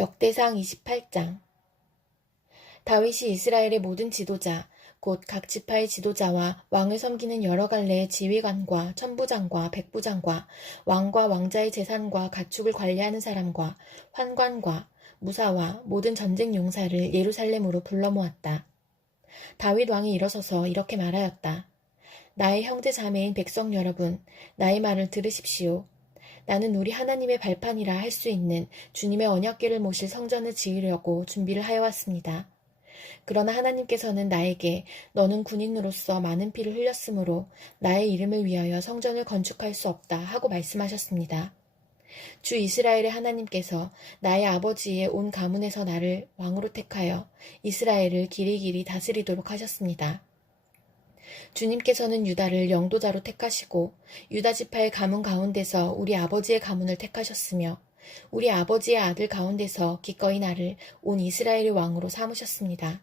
역대상 28장. 다윗이 이스라엘의 모든 지도자, 곧 각 지파의 지도자와 왕을 섬기는 여러 갈래의 지휘관과 천부장과 백부장과 왕과 왕자의 재산과 가축을 관리하는 사람과 환관과 무사와 모든 전쟁 용사를 예루살렘으로 불러 모았다. 다윗 왕이 일어서서 이렇게 말하였다. 나의 형제 자매인 백성 여러분, 나의 말을 들으십시오. 나는 우리 하나님의 발판이라 할 수 있는 주님의 언약궤를 모실 성전을 지으려고 준비를 하여왔습니다. 그러나 하나님께서는 나에게 너는 군인으로서 많은 피를 흘렸으므로 나의 이름을 위하여 성전을 건축할 수 없다 하고 말씀하셨습니다. 주 이스라엘의 하나님께서 나의 아버지의 온 가문에서 나를 왕으로 택하여 이스라엘을 길이길이 다스리도록 하셨습니다. 주님께서는 유다를 영도자로 택하시고 유다 지파의 가문 가운데서 우리 아버지의 가문을 택하셨으며 우리 아버지의 아들 가운데서 기꺼이 나를 온 이스라엘의 왕으로 삼으셨습니다.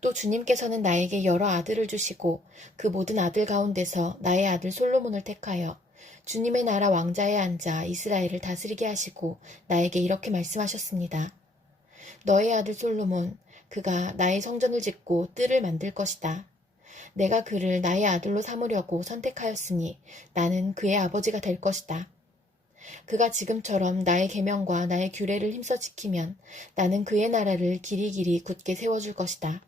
또 주님께서는 나에게 여러 아들을 주시고 그 모든 아들 가운데서 나의 아들 솔로몬을 택하여 주님의 나라 왕자에 앉아 이스라엘을 다스리게 하시고 나에게 이렇게 말씀하셨습니다. 너의 아들 솔로몬, 그가 나의 성전을 짓고 뜰을 만들 것이다. 내가 그를 나의 아들로 삼으려고 선택하였으니 나는 그의 아버지가 될 것이다. 그가 지금처럼 나의 계명과 나의 규례를 힘써 지키면 나는 그의 나라를 길이길이 굳게 세워줄 것이다.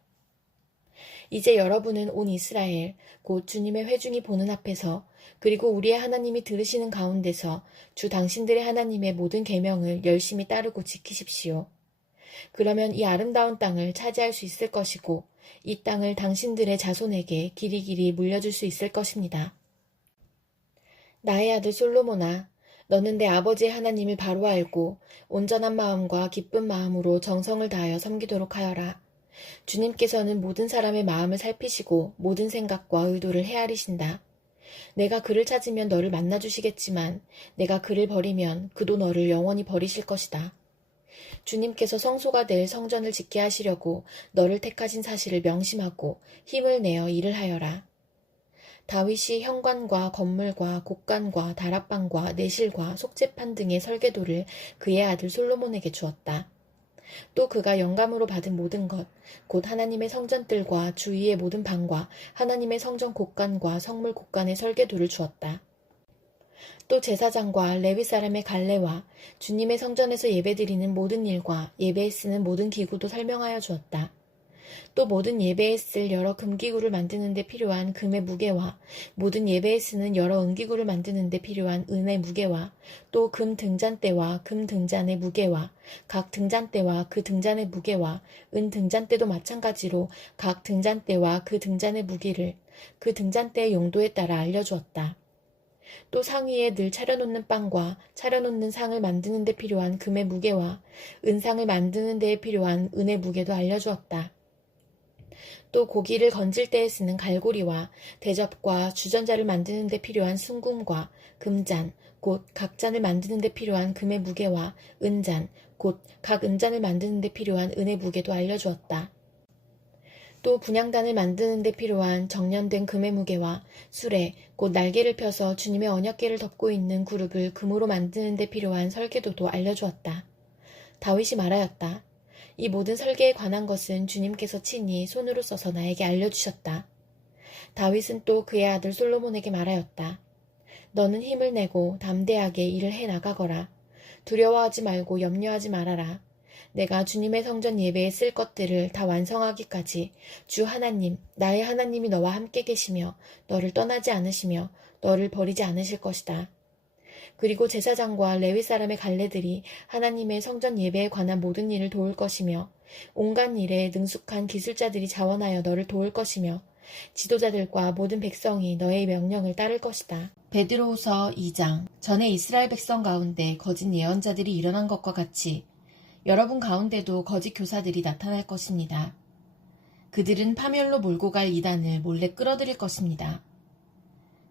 이제 여러분은 온 이스라엘, 곧 주님의 회중이 보는 앞에서 그리고 우리의 하나님이 들으시는 가운데서 주 당신들의 하나님의 모든 계명을 열심히 따르고 지키십시오. 그러면 이 아름다운 땅을 차지할 수 있을 것이고 이 땅을 당신들의 자손에게 길이길이 물려줄 수 있을 것입니다. 나의 아들 솔로몬아, 너는 내 아버지의 하나님을 바로 알고 온전한 마음과 기쁜 마음으로 정성을 다하여 섬기도록 하여라. 주님께서는 모든 사람의 마음을 살피시고 모든 생각과 의도를 헤아리신다. 내가 그를 찾으면 너를 만나주시겠지만 내가 그를 버리면 그도 너를 영원히 버리실 것이다. 주님께서 성소가 될 성전을 짓게 하시려고 너를 택하신 사실을 명심하고 힘을 내어 일을 하여라. 다윗이 현관과 건물과 곡간과 다락방과 내실과 속죄판 등의 설계도를 그의 아들 솔로몬에게 주었다. 또 그가 영감으로 받은 모든 것, 곧 하나님의 성전들과 주위의 모든 방과 하나님의 성전 곡간과 성물 곡간의 설계도를 주었다. 또 제사장과 레위 사람의 갈례와 주님의 성전에서 예배드리는 모든 일과 예배에 쓰는 모든 기구도 설명하여 주었다. 또 모든 예배에 쓸 여러 금기구를 만드는 데 필요한 금의 무게와 모든 예배에 쓰는 여러 은기구를 만드는 데 필요한 은의 무게와 또 금 등잔대와 금 등잔의 무게와 각 등잔대와 그 등잔의 무게와 은 등잔대도 마찬가지로 각 등잔대와 그 등잔의 무게를 그 등잔대의 용도에 따라 알려주었다. 또 상위에 늘 차려놓는 빵과 차려놓는 상을 만드는 데 필요한 금의 무게와 은상을 만드는 데에 필요한 은의 무게도 알려주었다. 또 고기를 건질 때에 쓰는 갈고리와 대접과 주전자를 만드는 데 필요한 순금과 금잔, 곧 각 잔을 만드는 데 필요한 금의 무게와 은잔, 곧 각 은잔을 만드는 데 필요한 은의 무게도 알려주었다. 또 분향단을 만드는 데 필요한 정련된 금의 무게와 수레, 곧 날개를 펴서 주님의 언약궤를 덮고 있는 그룹을 금으로 만드는 데 필요한 설계도도 알려주었다. 다윗이 말하였다. 이 모든 설계에 관한 것은 주님께서 친히 손으로 써서 나에게 알려주셨다. 다윗은 또 그의 아들 솔로몬에게 말하였다. 너는 힘을 내고 담대하게 일을 해 나가거라. 두려워하지 말고 염려하지 말아라. 내가 주님의 성전 예배에 쓸 것들을 다 완성하기까지 주 하나님, 나의 하나님이 너와 함께 계시며 너를 떠나지 않으시며 너를 버리지 않으실 것이다. 그리고 제사장과 레위 사람의 갈례들이 하나님의 성전 예배에 관한 모든 일을 도울 것이며 온갖 일에 능숙한 기술자들이 자원하여 너를 도울 것이며 지도자들과 모든 백성이 너의 명령을 따를 것이다. 베드로후서 2장. 전에 이스라엘 백성 가운데 거짓 예언자들이 일어난 것과 같이 여러분 가운데도 거짓 교사들이 나타날 것입니다. 그들은 파멸로 몰고 갈 이단을 몰래 끌어들일 것입니다.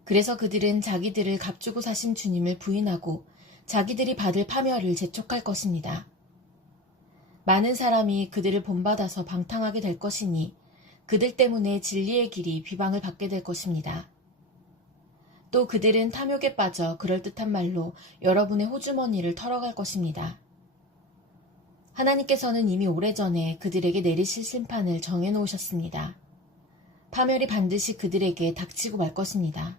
그래서 그들은 자기들을 값주고 사신 주님을 부인하고 자기들이 받을 파멸을 재촉할 것입니다. 많은 사람이 그들을 본받아서 방탕하게 될 것이니 그들 때문에 진리의 길이 비방을 받게 될 것입니다. 또 그들은 탐욕에 빠져 그럴듯한 말로 여러분의 호주머니를 털어갈 것입니다. 하나님께서는 이미 오래전에 그들에게 내리실 심판을 정해놓으셨습니다. 파멸이 반드시 그들에게 닥치고 말 것입니다.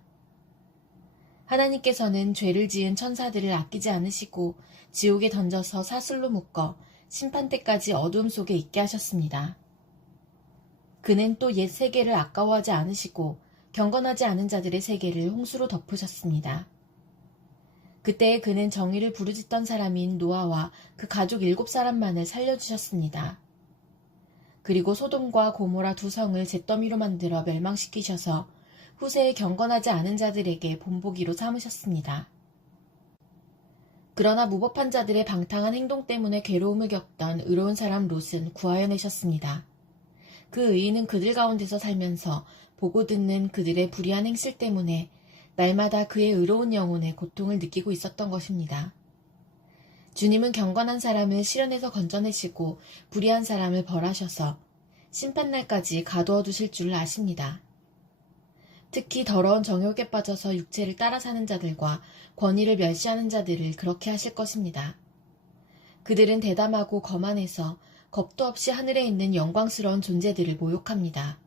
하나님께서는 죄를 지은 천사들을 아끼지 않으시고 지옥에 던져서 사슬로 묶어 심판 때까지 어두움 속에 있게 하셨습니다. 그는 또 옛 세계를 아까워하지 않으시고 경건하지 않은 자들의 세계를 홍수로 덮으셨습니다. 그때에 그는 정의를 부르짖던 사람인 노아와 그 가족 7사람만을 살려주셨습니다. 그리고 소돔과 고모라 두 성을 잿더미로 만들어 멸망시키셔서 후세에 경건하지 않은 자들에게 본보기로 삼으셨습니다. 그러나 무법한 자들의 방탕한 행동 때문에 괴로움을 겪던 의로운 사람 롯은 구하여내셨습니다. 그 의인은 그들 가운데서 살면서 보고 듣는 그들의 불의한 행실 때문에 날마다 그의 의로운 영혼에 고통을 느끼고 있었던 것입니다. 주님은 경건한 사람을 시련에서 건져내시고 불의한 사람을 벌하셔서 심판날까지 가두어 두실 줄 아십니다. 특히 더러운 정욕에 빠져서 육체를 따라 사는 자들과 권위를 멸시하는 자들을 그렇게 하실 것입니다. 그들은 대담하고 거만해서 겁도 없이 하늘에 있는 영광스러운 존재들을 모욕합니다.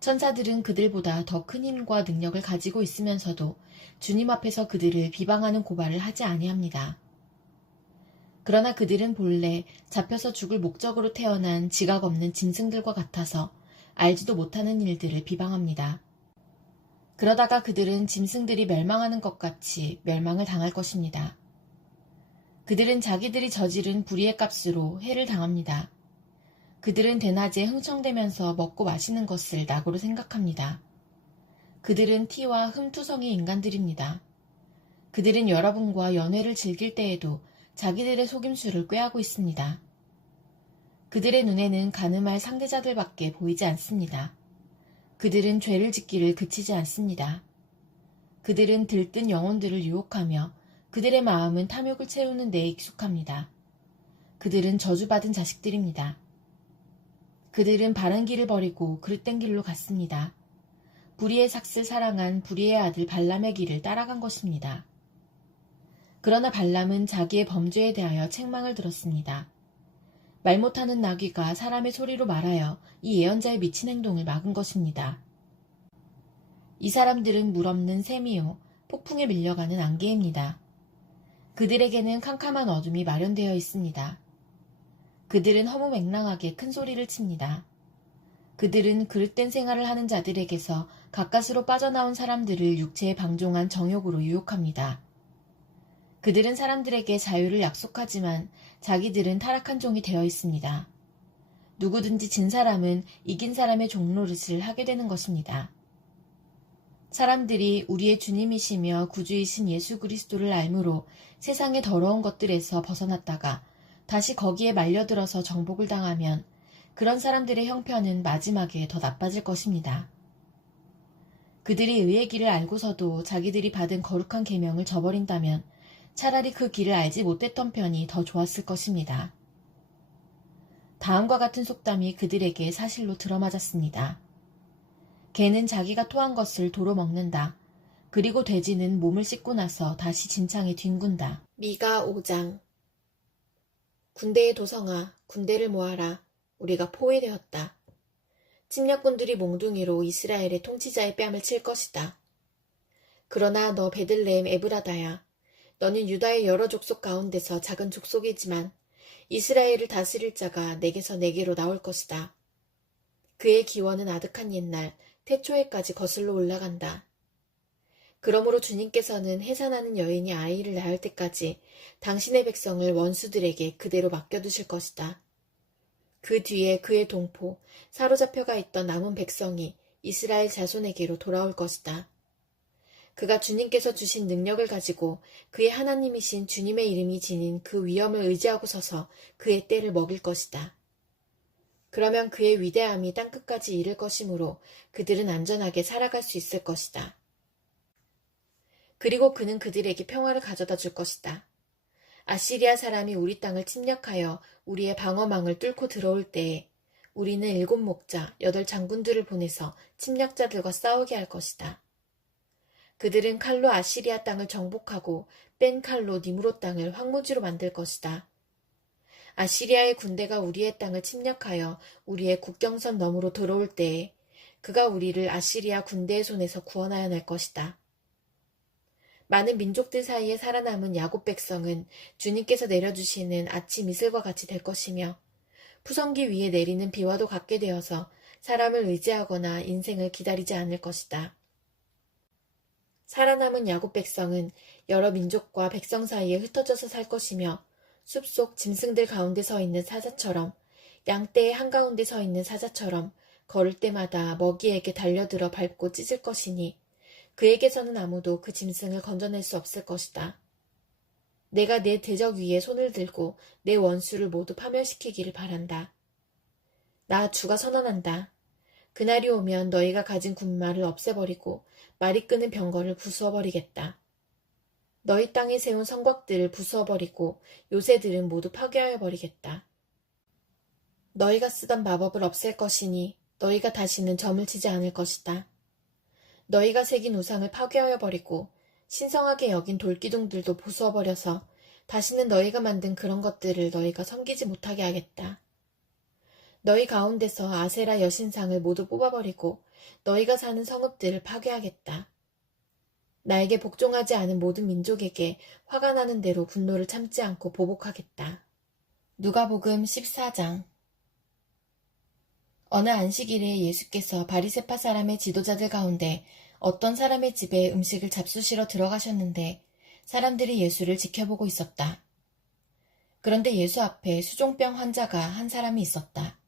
천사들은 그들보다 더 큰 힘과 능력을 가지고 있으면서도 주님 앞에서 그들을 비방하는 고발을 하지 아니합니다. 그러나 그들은 본래 잡혀서 죽을 목적으로 태어난 지각 없는 짐승들과 같아서 알지도 못하는 일들을 비방합니다. 그러다가 그들은 짐승들이 멸망하는 것 같이 멸망을 당할 것입니다. 그들은 자기들이 저지른 불의의 값으로 해를 당합니다. 그들은 대낮에 흥청대면서 먹고 마시는 것을 낙으로 생각합니다. 그들은 티와 흠투성의 인간들입니다. 그들은 여러분과 연회를 즐길 때에도 자기들의 속임수를 꾀하고 있습니다. 그들의 눈에는 가늠할 상대자들밖에 보이지 않습니다. 그들은 죄를 짓기를 그치지 않습니다. 그들은 들뜬 영혼들을 유혹하며 그들의 마음은 탐욕을 채우는 데에 익숙합니다. 그들은 저주받은 자식들입니다. 그들은 바른 길을 버리고 그릇된 길로 갔습니다. 불의의 삭슬 사랑한 불의의 아들 발람의 길을 따라간 것입니다. 그러나 발람은 자기의 범죄에 대하여 책망을 들었습니다. 말 못하는 나귀가 사람의 소리로 말하여 이 예언자의 미친 행동을 막은 것입니다. 이 사람들은 물 없는 샘이요 폭풍에 밀려가는 안개입니다. 그들에게는 캄캄한 어둠이 마련되어 있습니다. 그들은 허무맹랑하게 큰 소리를 칩니다. 그들은 그릇된 생활을 하는 자들에게서 가까스로 빠져나온 사람들을 육체에 방종한 정욕으로 유혹합니다. 그들은 사람들에게 자유를 약속하지만 자기들은 타락한 종이 되어 있습니다. 누구든지 진 사람은 이긴 사람의 종노릇을 하게 되는 것입니다. 사람들이 우리의 주님이시며 구주이신 예수 그리스도를 알므로 세상의 더러운 것들에서 벗어났다가 다시 거기에 말려들어서 정복을 당하면 그런 사람들의 형편은 마지막에 더 나빠질 것입니다. 그들이 의의 길을 알고서도 자기들이 받은 거룩한 계명을 저버린다면 차라리 그 길을 알지 못했던 편이 더 좋았을 것입니다. 다음과 같은 속담이 그들에게 사실로 들어맞았습니다. 개는 자기가 토한 것을 도로 먹는다. 그리고 돼지는 몸을 씻고 나서 다시 진창에 뒹군다. 미가 5장. 군대의 도성아, 군대를 모아라. 우리가 포위되었다. 침략군들이 몽둥이로 이스라엘의 통치자의 뺨을 칠 것이다. 그러나 너 베들레헴 에브라다야. 너는 유다의 여러 족속 가운데서 작은 족속이지만 이스라엘을 다스릴 자가 내게서 내게로 나올 것이다. 그의 기원은 아득한 옛날 태초에까지 거슬러 올라간다. 그러므로 주님께서는 해산하는 여인이 아이를 낳을 때까지 당신의 백성을 원수들에게 그대로 맡겨두실 것이다. 그 뒤에 그의 동포, 사로잡혀가 있던 남은 백성이 이스라엘 자손에게로 돌아올 것이다. 그가 주님께서 주신 능력을 가지고 그의 하나님이신 주님의 이름이 지닌 그 위엄을 의지하고 서서 그의 때를 먹일 것이다. 그러면 그의 위대함이 땅끝까지 이를 것이므로 그들은 안전하게 살아갈 수 있을 것이다. 그리고 그는 그들에게 평화를 가져다 줄 것이다. 아시리아 사람이 우리 땅을 침략하여 우리의 방어망을 뚫고 들어올 때에 우리는 7 목자, 8 장군들을 보내서 침략자들과 싸우게 할 것이다. 그들은 칼로 아시리아 땅을 정복하고 뺀 칼로 니므롯 땅을 황무지로 만들 것이다. 아시리아의 군대가 우리의 땅을 침략하여 우리의 국경선 너머로 들어올 때에 그가 우리를 아시리아 군대의 손에서 구원하여 낼 것이다. 많은 민족들 사이에 살아남은 야곱 백성은 주님께서 내려주시는 아침 이슬과 같이 될 것이며 푸성기 위에 내리는 비와도 같게 되어서 사람을 의지하거나 인생을 기다리지 않을 것이다. 살아남은 야곱 백성은 여러 민족과 백성 사이에 흩어져서 살 것이며 숲속 짐승들 가운데 서 있는 사자처럼 양떼의 한가운데 서 있는 사자처럼 걸을 때마다 먹이에게 달려들어 밟고 찢을 것이니 그에게서는 아무도 그 짐승을 건져낼 수 없을 것이다. 내가 내 대적 위에 손을 들고 내 원수를 모두 파멸시키기를 바란다. 나 주가 선언한다. 그날이 오면 너희가 가진 군마를 없애버리고 말이 끄는 병거를 부수어버리겠다. 너희 땅에 세운 성곽들을 부수어버리고 요새들은 모두 파괴하여버리겠다. 너희가 쓰던 마법을 없앨 것이니 너희가 다시는 점을 치지 않을 것이다. 너희가 새긴 우상을 파괴하여버리고 신성하게 여긴 돌기둥들도 부수어버려서 다시는 너희가 만든 그런 것들을 너희가 섬기지 못하게 하겠다. 너희 가운데서 아세라 여신상을 모두 뽑아버리고 너희가 사는 성읍들을 파괴하겠다. 나에게 복종하지 않은 모든 민족에게 화가 나는 대로 분노를 참지 않고 보복하겠다. 누가복음 14장. 어느 안식일에 예수께서 바리새파 사람의 지도자들 가운데 어떤 사람의 집에 음식을 잡수시러 들어가셨는데 사람들이 예수를 지켜보고 있었다. 그런데 예수 앞에 수종병 환자가 한 사람이 있었다.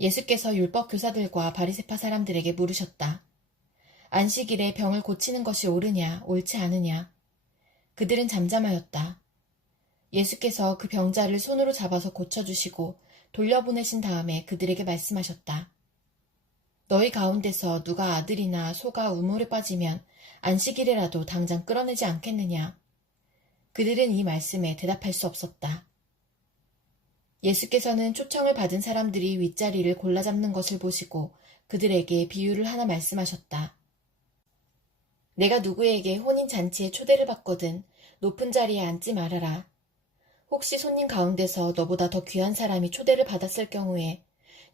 예수께서 율법 교사들과 바리새파 사람들에게 물으셨다. 안식일에 병을 고치는 것이 옳으냐, 옳지 않으냐? 그들은 잠잠하였다. 예수께서 그 병자를 손으로 잡아서 고쳐주시고 돌려보내신 다음에 그들에게 말씀하셨다. 너희 가운데서 누가 아들이나 소가 우물에 빠지면 안식일에라도 당장 끌어내지 않겠느냐? 그들은 이 말씀에 대답할 수 없었다. 예수께서는 초청을 받은 사람들이 윗자리를 골라잡는 것을 보시고 그들에게 비유를 하나 말씀하셨다. 내가 누구에게 혼인잔치에 초대를 받거든 높은 자리에 앉지 말아라. 혹시 손님 가운데서 너보다 더 귀한 사람이 초대를 받았을 경우에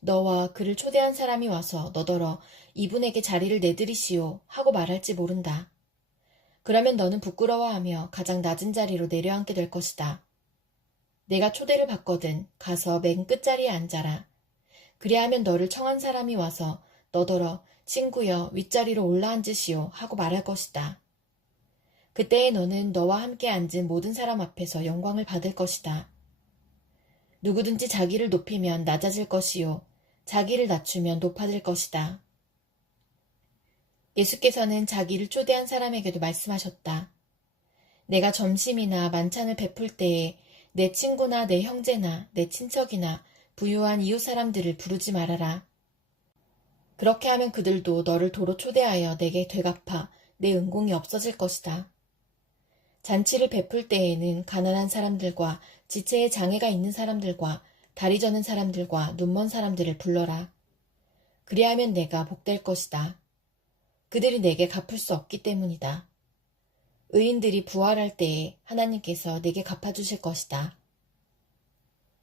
너와 그를 초대한 사람이 와서 너더러 이분에게 자리를 내드리시오 하고 말할지 모른다. 그러면 너는 부끄러워하며 가장 낮은 자리로 내려앉게 될 것이다. 내가 초대를 받거든 가서 맨 끝자리에 앉아라. 그리하면 너를 청한 사람이 와서 너더러 친구여 윗자리로 올라앉으시오 하고 말할 것이다. 그때에 너는 너와 함께 앉은 모든 사람 앞에서 영광을 받을 것이다. 누구든지 자기를 높이면 낮아질 것이요 자기를 낮추면 높아질 것이다. 예수께서는 자기를 초대한 사람에게도 말씀하셨다. 내가 점심이나 만찬을 베풀 때에 내 친구나 내 형제나 내 친척이나 부유한 이웃 사람들을 부르지 말아라. 그렇게 하면 그들도 너를 도로 초대하여 내게 되갚아 내 은공이 없어질 것이다. 잔치를 베풀 때에는 가난한 사람들과 지체에 장애가 있는 사람들과 다리 저는 사람들과 눈먼 사람들을 불러라. 그리하면 내가 복될 것이다. 그들이 내게 갚을 수 없기 때문이다. 의인들이 부활할 때에 하나님께서 내게 갚아주실 것이다.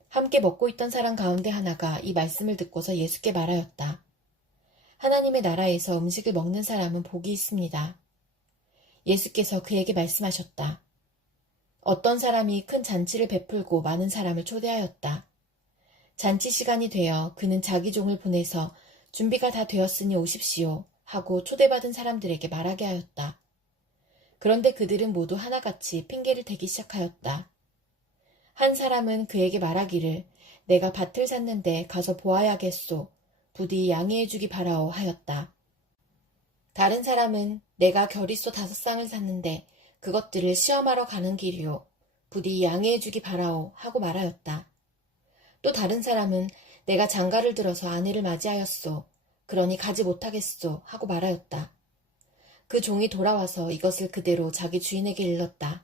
함께 먹고 있던 사람 가운데 하나가 이 말씀을 듣고서 예수께 말하였다. 하나님의 나라에서 음식을 먹는 사람은 복이 있습니다. 예수께서 그에게 말씀하셨다. 어떤 사람이 큰 잔치를 베풀고 많은 사람을 초대하였다. 잔치 시간이 되어 그는 자기 종을 보내서 준비가 다 되었으니 오십시오 하고 초대받은 사람들에게 말하게 하였다. 그런데 그들은 모두 하나같이 핑계를 대기 시작하였다. 한 사람은 그에게 말하기를 내가 밭을 샀는데 가서 보아야겠소. 부디 양해해주기 바라오 하였다. 다른 사람은 내가 겨릿소 5쌍을 샀는데 그것들을 시험하러 가는 길이요. 부디 양해해주기 바라오 하고 말하였다. 또 다른 사람은 내가 장가를 들어서 아내를 맞이하였소. 그러니 가지 못하겠소 하고 말하였다. 그 종이 돌아와서 이것을 그대로 자기 주인에게 일렀다.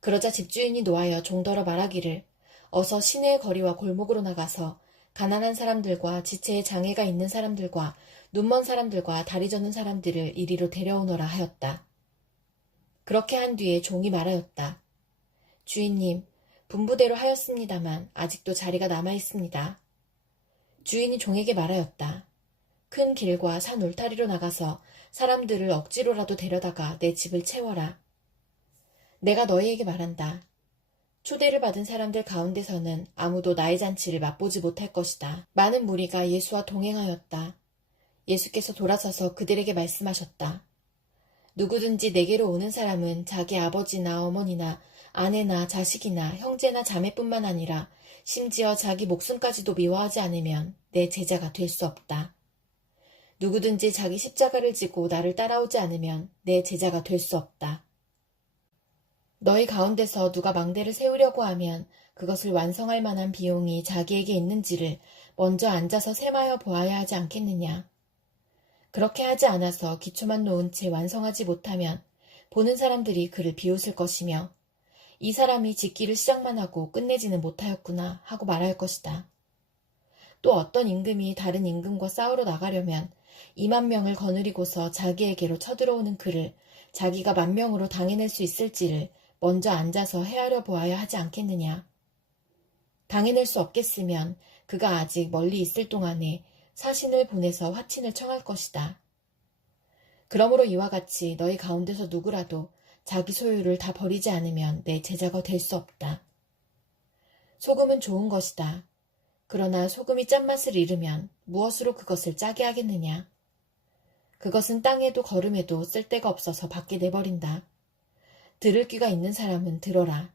그러자 집주인이 노하여 종더러 말하기를 어서 시내의 거리와 골목으로 나가서 가난한 사람들과 지체에 장애가 있는 사람들과 눈먼 사람들과 다리 저는 사람들을 이리로 데려오너라 하였다. 그렇게 한 뒤에 종이 말하였다. 주인님, 분부대로 하였습니다만 아직도 자리가 남아 있습니다. 주인이 종에게 말하였다. 큰 길과 산 울타리로 나가서 사람들을 억지로라도 데려다가 내 집을 채워라. 내가 너희에게 말한다. 초대를 받은 사람들 가운데서는 아무도 나의 잔치를 맛보지 못할 것이다. 많은 무리가 예수와 동행하였다. 예수께서 돌아서서 그들에게 말씀하셨다. 누구든지 내게로 오는 사람은 자기 아버지나 어머니나 아내나 자식이나 형제나 자매뿐만 아니라 심지어 자기 목숨까지도 미워하지 않으면 내 제자가 될 수 없다. 누구든지 자기 십자가를 지고 나를 따라오지 않으면 내 제자가 될 수 없다. 너희 가운데서 누가 망대를 세우려고 하면 그것을 완성할 만한 비용이 자기에게 있는지를 먼저 앉아서 셈하여 보아야 하지 않겠느냐. 그렇게 하지 않아서 기초만 놓은 채 완성하지 못하면 보는 사람들이 그를 비웃을 것이며 이 사람이 짓기를 시작만 하고 끝내지는 못하였구나 하고 말할 것이다. 또 어떤 임금이 다른 임금과 싸우러 나가려면 2만 명을 거느리고서 자기에게로 쳐들어오는 그를 자기가 10,000명으로 당해낼 수 있을지를 먼저 앉아서 헤아려 보아야 하지 않겠느냐. 당해낼 수 없겠으면 그가 아직 멀리 있을 동안에 사신을 보내서 화친을 청할 것이다. 그러므로 이와 같이 너희 가운데서 누구라도 자기 소유를 다 버리지 않으면 내 제자가 될 수 없다. 소금은 좋은 것이다. 그러나 소금이 짠맛을 잃으면 무엇으로 그것을 짜게 하겠느냐. 그것은 땅에도 거름에도 쓸데가 없어서 밖에 내버린다. 들을 귀가 있는 사람은 들어라.